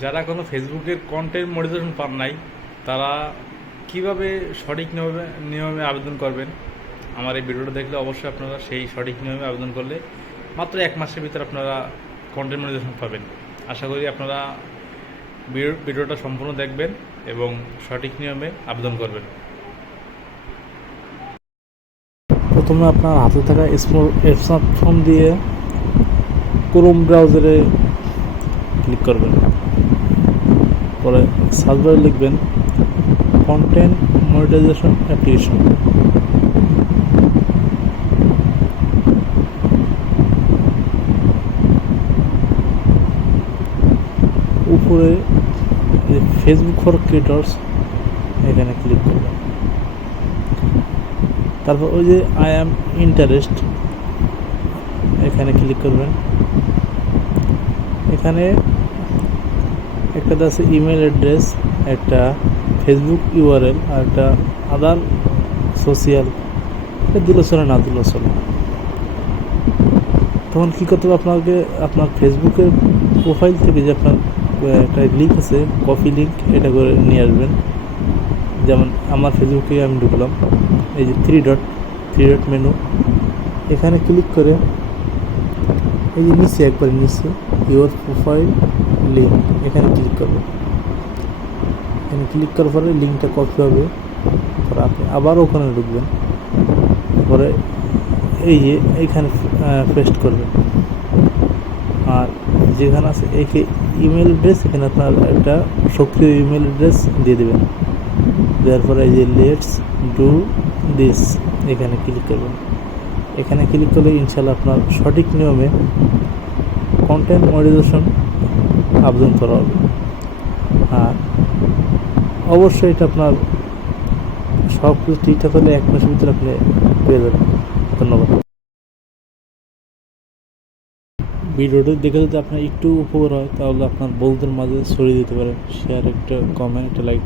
যারা কোনো ফেসবুকের কন্টেন্ট মনিটরেশন পান নাই, তারা কীভাবে সঠিক নিয়মে নিয়মে আবেদন করবেন? আমার এই ভিডিওটা দেখলে অবশ্যই আপনারা সেই সঠিক নিয়মে আবেদন করলে মাত্র এক মাসের ভিতরে আপনারা কন্টেন্ট মনিটরেশন পাবেন। আশা করি আপনারা ভিডিও- ভিডিওটা সম্পূর্ণ দেখবেন এবং সঠিক নিয়মে আবেদন করবেন। প্রথমে আপনার হাতে থাকা স্মার্টফোন দিয়ে ক্রোম ব্রাউজারে ক্লিক করবেন। পরে সার্চ বারে লিখবেন কন্টেন্ট মনিটাইজেশন অ্যাপ্লিকেশন উপরে ফেসবুক ফর ক্রিয়েটর্স এখানে ক্লিক করবেন। তারপর ওই যে আই অ্যাম ইন্টারেস্ট এখানে ক্লিক করবেন। এখানে একটা আছে ইমেল অ্যাড্রেস একটা ফেসবুক ইউআরএল আর একটা আদার সোশিয়াল এটা চলে না দিল চলে তখন কী করতে হবে আপনাকে, আপনার ফেসবুকের প্রোফাইল থেকে যে আপনার একটা লিঙ্ক আছে কপি লিঙ্ক এটা করে নিয়ে আসবেন। যেমন আমার ফেসবুকে আমি ঢুকলাম, এই যে three dot three dot menu এখানে ক্লিক করে এই যে নিচে একবার নিচে ইওর প্রোফাইল লিঙ্ক এখানে ক্লিক করবেন এখানে ক্লিক করার পরে লিঙ্কটা কপি হবে, তারপরে আপনি আবার ওখানে ঢুকবেন। পরে এই যে এইখানে পেস্ট করবেন। আর যেখানে আছে একে ইমেল অ্যাড্রেস এখানে আপনার একটা সক্রিয় ইমেল অ্যাড্রেস দিয়ে দেবেন। দেওয়ার পরে এই যে লেটস ডু দিস এখানে ক্লিক করবেন। এখানে ক্লিক করলে ইনশাল্লাহ আপনার সঠিক নিয়মে কন্টেন্ট মডিটেশন আবেদন করা হবে। আর অবশ্যই এটা আপনার সব কিছু ঠিকঠাক হলে এক মাসের ভিতরে আপনি পেয়ে যাবেন। ধন্যবাদ। ভিডিওটি দেখে যদি আপনার একটু উপকার হয়, তাহলে আপনার বন্ধুদের মাঝে ছড়িয়ে দিতে পারেন। শেয়ার একটা কমেন্ট একটা লাইক